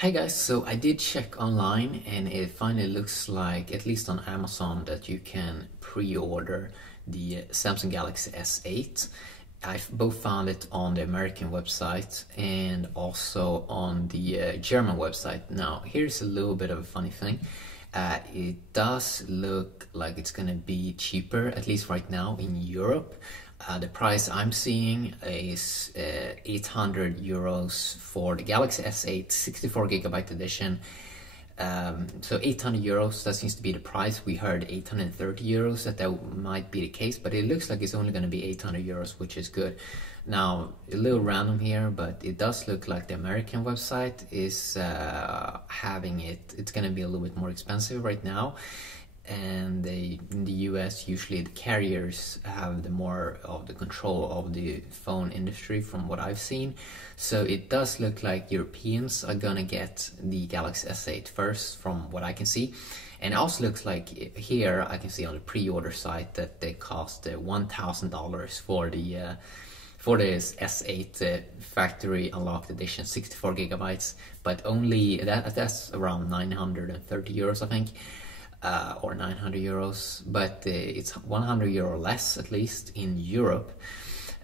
Hey guys, so I did check online and it finally looks like, at least on Amazon, that you can pre-order the Samsung Galaxy S8. I've both found it on the American website and also on the German website. Now, here's a little bit of a funny thing. It does look like it's gonna be cheaper, at least right now in Europe. The price I'm seeing is 800 euros for the Galaxy S8 64GB edition. So 800 euros, that seems to be the price. We heard 830 euros that might be the case, but it looks like it's only going to be 800 euros, which is good. Now, a little random here, but it does look like the American website is having it. It's going to be a little bit more expensive right now. And in the US, usually the carriers have the more of the control of the phone industry from what I've seen. So it does look like Europeans are gonna get the Galaxy S8 first from what I can see. And it also looks like here I can see on the pre-order site that they cost $1,000 for this S8 factory unlocked edition 64GB, but only that's around 930 euros, I think. Or 900 euros, but it's 100 euro less, at least in Europe.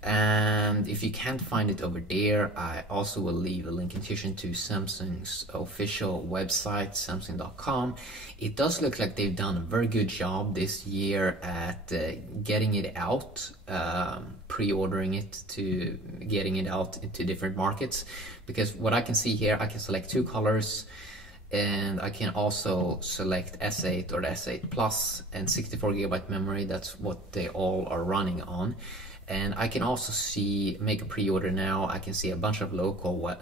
And if you can't find it over there, I also will leave a link in addition to Samsung's official website, samsung.com. It does look like they've done a very good job this year at getting it out, pre-ordering it, to getting it out into different markets. Because what I can see here, I can select two colors, and I can also select S8 or the S8 Plus and 64GB memory. That's what they all are running on. And I can also make a pre-order now. I can see a bunch of local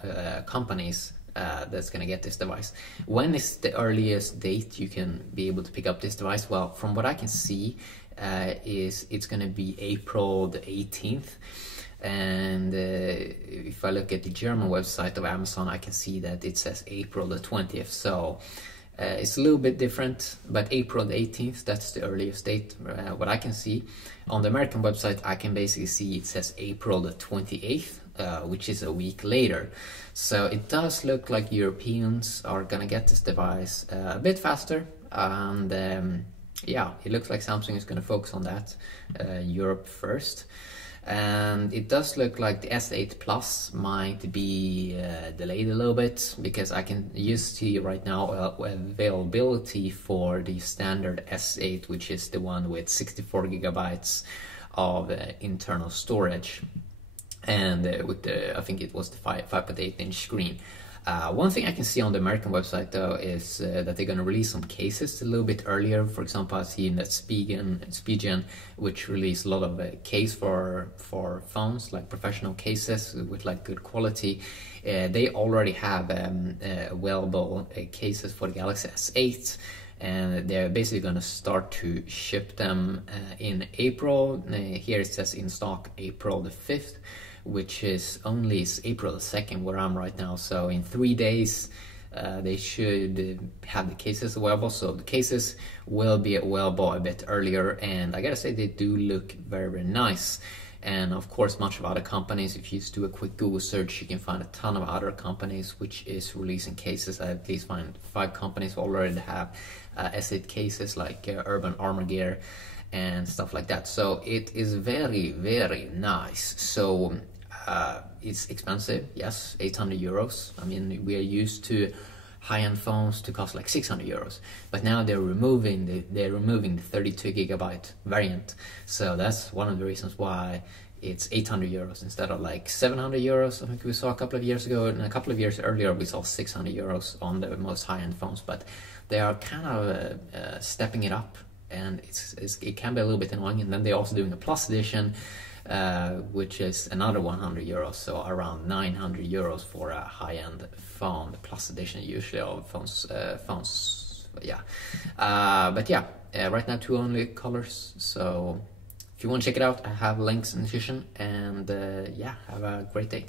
companies that's going to get this device. When is the earliest date you can be able to pick up this device? Well, from what I can see, it's going to be April the 18th. And if I look at the German website of Amazon, I can see that it says April the 20th. So it's a little bit different, but April the 18th, that's the earliest date. What I can see on the American website, I can basically see it says April the 28th, which is a week later. So it does look like Europeans are gonna get this device a bit faster. And yeah, it looks like Samsung is gonna focus on that, Europe first. And it does look like the S8 Plus might be delayed a little bit, because I can see right now availability for the standard S8, which is the one with 64GB of internal storage, and with the, I think it was the 5.8-inch screen. One thing I can see on the American website though is that they're going to release some cases a little bit earlier. For example, I've seen that Spigen, which released a lot of case for phones, like professional cases with like good quality. They already have available cases for the Galaxy S8. And they're basically going to start to ship them in April. Here it says in stock April the 5th, which is only April the 2nd where I'm right now. So in 3 days, they should have the cases available. So the cases will be available a bit earlier, and I gotta say they do look very, very nice. And of course, much of other companies, if you just do a quick Google search, you can find a ton of other companies which is releasing cases. I at least find 5 companies already have S8 cases, like Urban Armor Gear and stuff like that. So it is very, very nice. So it's expensive, yes, 800 euros. I mean, we are used to high-end phones to cost like 600 euros, but now they're removing the 32GB variant. So that's one of the reasons why it's 800 euros instead of like 700 euros. I think we saw a couple of years ago, and a couple of years earlier we saw 600 euros on the most high-end phones. But they are kind of stepping it up, and it can be a little bit annoying. And then they're also doing a Plus edition, which is another 100 euros, so around 900 euros for a high-end phone. The Plus edition usually of phones, yeah. But yeah, right now 2 only colors. So if you want to check it out, I have links in the description. And yeah, have a great day.